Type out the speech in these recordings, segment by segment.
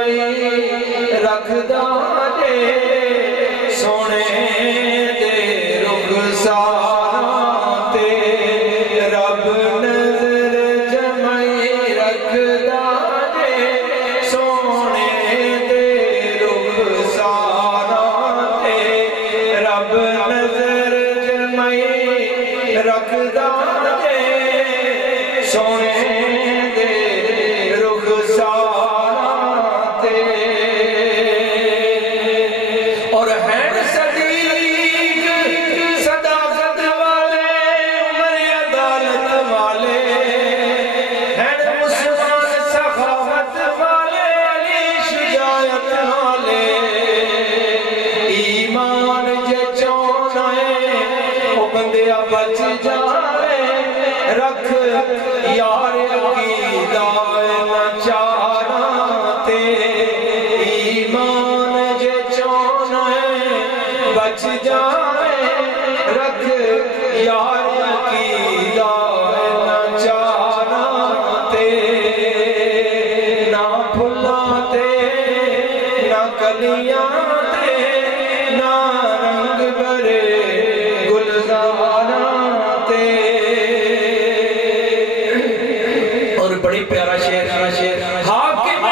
जमाई रखदा जे सोने दे रुखसारां ते रब नजर जमाई रखदा जे सोने दे रुखसारां ते रब नजर जमाई रखदा जे सोने दे रुखसारां ते और हैं सदीक सदाकत वाले उमर अदालत वाले हैं मुसलमान सखावत वाले अली शुजाअत वाले ईमान जे चौना है ओ बंदिया बच जावे रख यार अकीदा लाचारां ते ईमान जे चौना है बच जावे रख यार अकीदा लाचारां ते ना फुल्लां ते ना कलियां ते ना रंग भरे गुलजारां ते और बड़ी प्यारा शेर हाकिम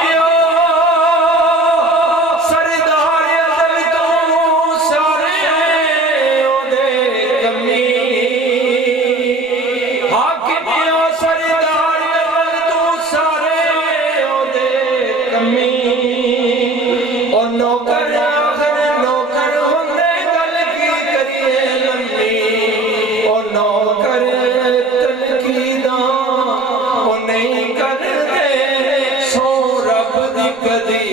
सरदार अज़ल तो सारे ओदे कमी हाकिम सरदार अज़ल तो सारे ओदे कमी और नौकर आखिर नौकर होंदे गल की करिए लम्मी और नौकर तनकीदा नहीं करते सो रब दी कदी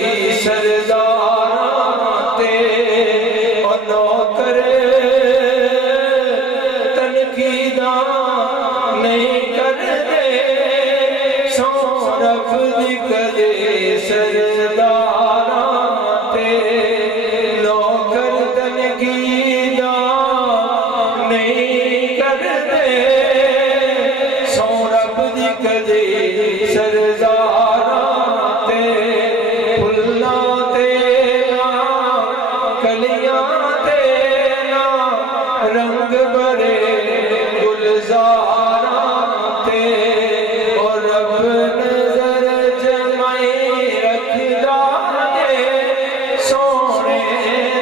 सरदारां ते और नौकर तनकीदा नहीं करते सो रब दी कदी सरदारां ते नौकर तनकीदा नहीं करते सो रब दी कदी सरदारां ते फुल्लां ते ना कलियां ते ना रंग भरे गुलजारां ते और रब नजर जमाई रखदा जे सोने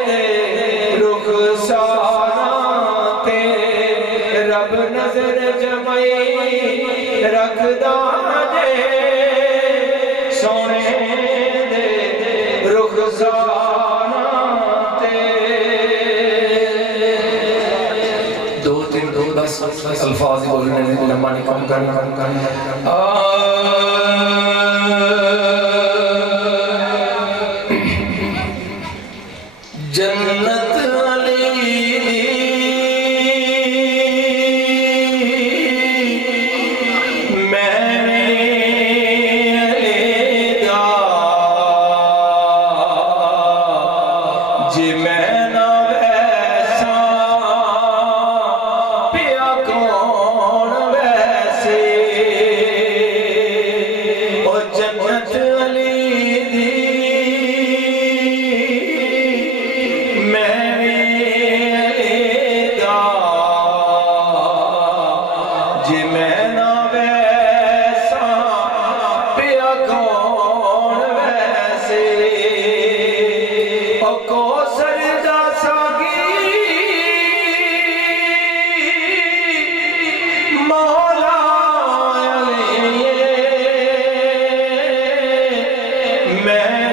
दे रुखसारां ते रब नजर जमाई रखदा जे सोने दे रुखसारां ते दो तीन बस अल्फाज बोलने में लम्बा नहीं कम करना जन्नत अली जी मैं ना वैसा पिया कौन वैसे ओ जन्नत अली दी मैं दा जी मैं ना वैसा पिया कौन वैसे को सरदा सागी मौला मैं